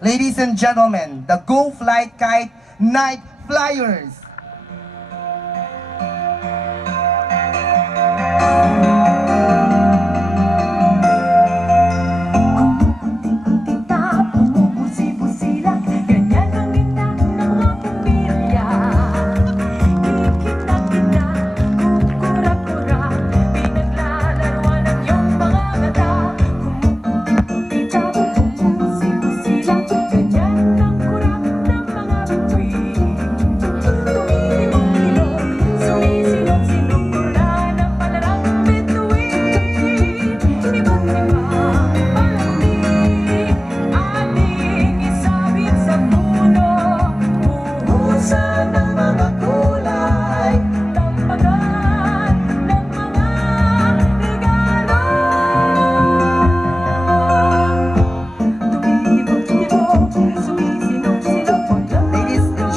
Ladies and gentlemen, the Go Flight Kite Night Flyers.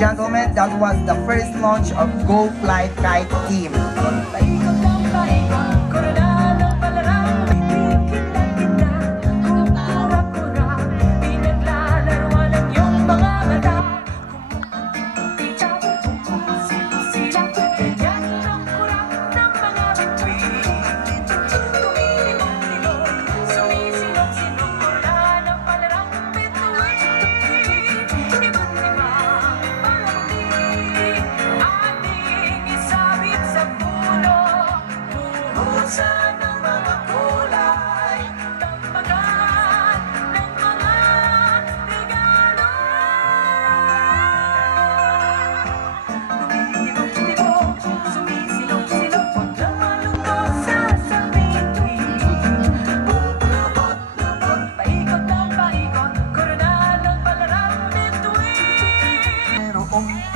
Gentlemen, that was the first launch of Go Flight Kite Team.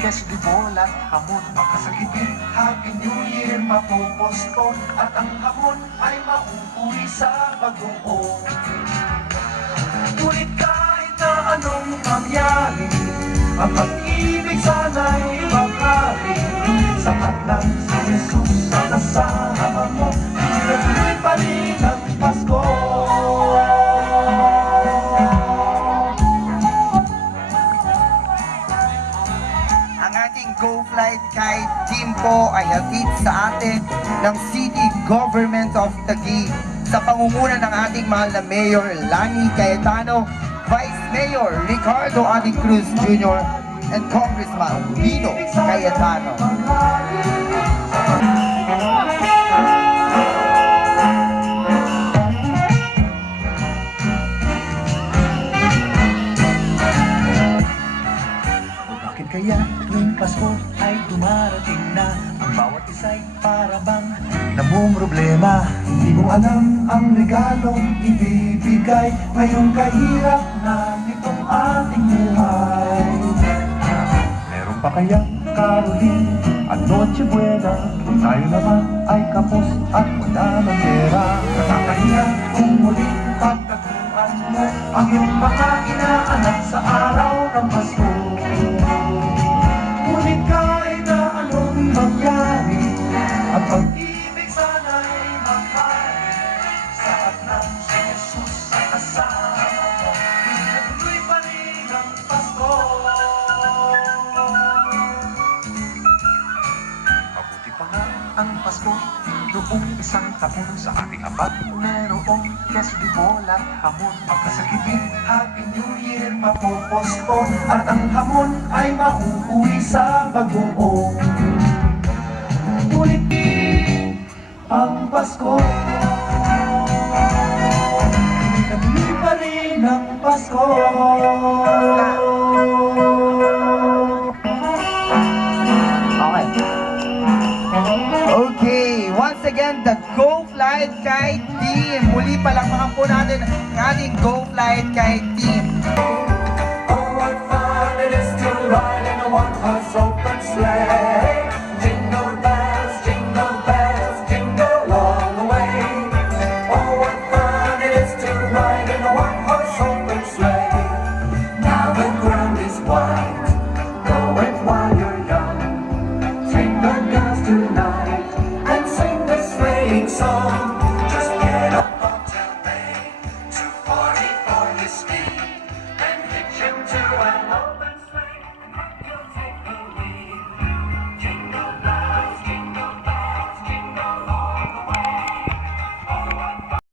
Yes, di bola, hamon makasakitin. Happy New Year, mapuposto. At ang hamon ay mauuwi sa bagoong. Ngunit kahit na anong mangyari, ang pag-ibig sana'y makari. Sapat ng si Jesus sa kasama mo, tuloy pa rin ang Pasko. Go Flight Kite Team po ay hatid sa atin ng City Government of Taguig sa pangunguna ng ating mahal na Mayor Lani Cayetano, Vice Mayor Ricardo Adi Cruz Jr. and Congressman Lino Cayetano. Bakit kaya tuwing Pasko ay dumarating na ang bawat isa'y para bang namumroblema? Hindi mo alam ang regalong ibibigay ngayong kahirap na nitong ating buhay. Meron pa kayang Caroline at Noche Buena? Tayo naman ay kapos at wala ng pera. Nakakahiya kung muling pagtaguan mo ang iyong mga inaanak sa araw ng Pasko. Ngunit kahit na anong mangyari, ang pag-ibig sana'y maghari. Saat ng si Jesus ay kasama mo, pinatuloy pa rin ang Pasko. Mabuti pa nga ang Pasko, noong isang taon sa ating apat. Merong kesdi bola, hamon, magkasakitin. Happy New Year, mapuposto. At ang hamon ay mauuwi sa bagoong. Ngunit ang Pasko, pinatuloy pa rin ang Pasko. Okay, once again, the Go Flight Kite Team. Muli palakpakan po natin ang ating Go Flight Kite Team. Oh, what fun it is to ride in a one-horse open sleigh. Jingle bells, jingle all the way. Oh, what fun it is to ride in a one-horse open sleigh. Now the ground is white, go it while you're young. Take the girls tonight and sing the sleighing song. Just get up until May, 2:40 for your speed. buwan mo.